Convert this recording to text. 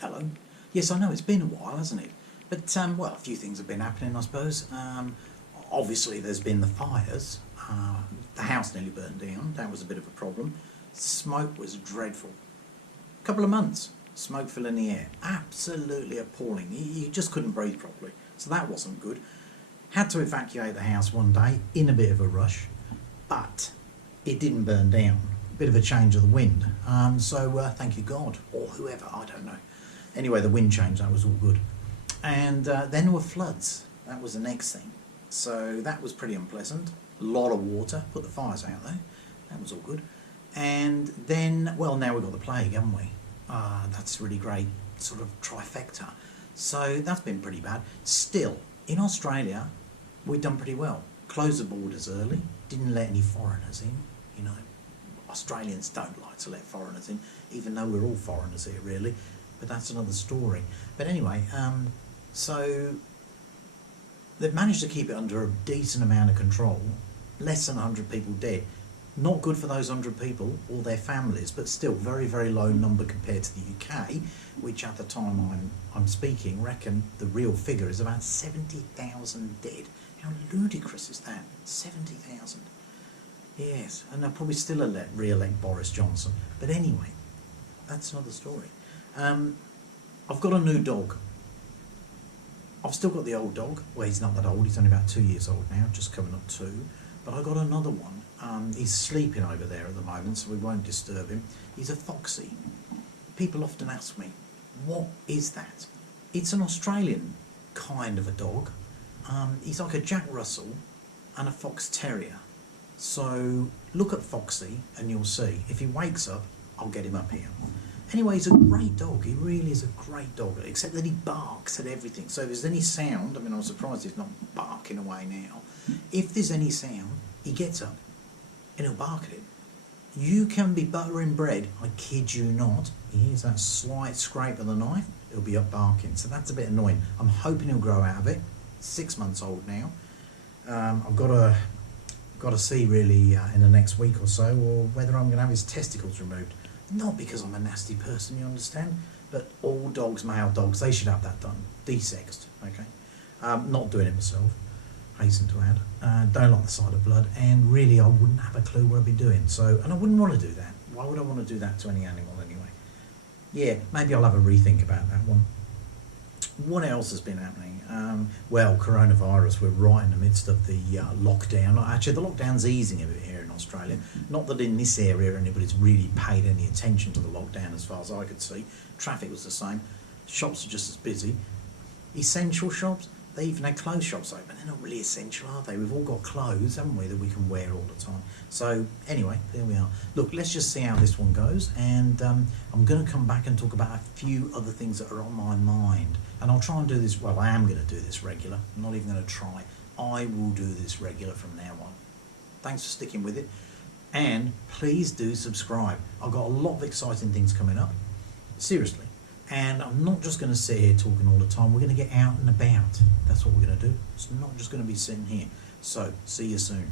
Hello. Yes, I know it's been a while, hasn't it? But, well, a few things have been happening, I suppose. Obviously, there's been the fires. The house nearly burned down. That was a bit of a problem. Smoke was dreadful. Couple of months, smoke filling the air. Absolutely appalling. You just couldn't breathe properly. So that wasn't good. Had to evacuate the house one day in a bit of a rush, but it didn't burn down. Bit of a change of the wind. So thank you God, or whoever, I don't know. Anyway, the wind changed, that was all good. And then there were floods. That was the next thing. So that was pretty unpleasant. A lot of water, put the fires out there. That was all good. And then, well, now we've got the plague, haven't we? That's really great, sort of trifecta. So that's been pretty bad. Still, in Australia, we've done pretty well. Closed the borders early, didn't let any foreigners in. You know, Australians don't like to let foreigners in, even though we're all foreigners here, really. But that's another story. But anyway, so they've managed to keep it under a decent amount of control. Less than 100 people dead. Not good for those 100 people or their families, but still very, very low number compared to the UK, which at the time I'm speaking, reckon the real figure is about 70,000 dead. How ludicrous is that? 70,000. Yes, and they'll probably still re-elect Boris Johnson. But anyway, that's another story. I've got a new dog. I've still got the old dog. Well, he's not that old. He's only about 2 years old now, just coming up 2. But I got another one. He's sleeping over there at the moment, so we won't disturb him. He's a Foxy. People often ask me, what is that? It's an Australian kind of a dog. He's like a Jack Russell and a Fox Terrier. So look at Foxy and you'll see. If he wakes up, I'll get him up here. Anyway, he's a great dog. He really is a great dog, except that he barks at everything. So if there's any sound, I mean, I'm surprised he's not barking away now. If there's any sound, he gets up and he'll bark at it. You can be buttering bread, I kid you not. He hears that slight scrape of the knife, he'll be up barking. So that's a bit annoying. I'm hoping he'll grow out of it. 6 months old now. I've got to see really in the next week or so, or whether I'm going to have his testicles removed. Not because I'm a nasty person, you understand, but all dogs, male dogs, they should have that done, desexed, okay? Not doing it myself, hasten to add. Don't like the sight of blood, and really I wouldn't have a clue what I'd be doing. So, and I wouldn't want to do that. Why would I want to do that to any animal anyway? Yeah, maybe I'll have a rethink about that one. What else has been happening? Well, coronavirus, we're right in the midst of the lockdown. Actually, the lockdown's easing a bit here in Australia. Not that in this area anybody's really paid any attention to the lockdown as far as I could see. Traffic was the same. Shops are just as busy. Essential shops, they even had clothes shops open. They're not really essential, are they? We've all got clothes, haven't we, that we can wear all the time. So anyway, there we are. Look, let's just see how this one goes. And I'm going to come back and talk about a few other things that are on my mind. And I'll try and do this, well, I am going to do this regular. I'm not even going to try. I will do this regular from now on. Thanks for sticking with it. And please do subscribe. I've got a lot of exciting things coming up. Seriously. And I'm not just going to sit here talking all the time. We're going to get out and about. That's what we're going to do. It's not just going to be sitting here. So, see you soon.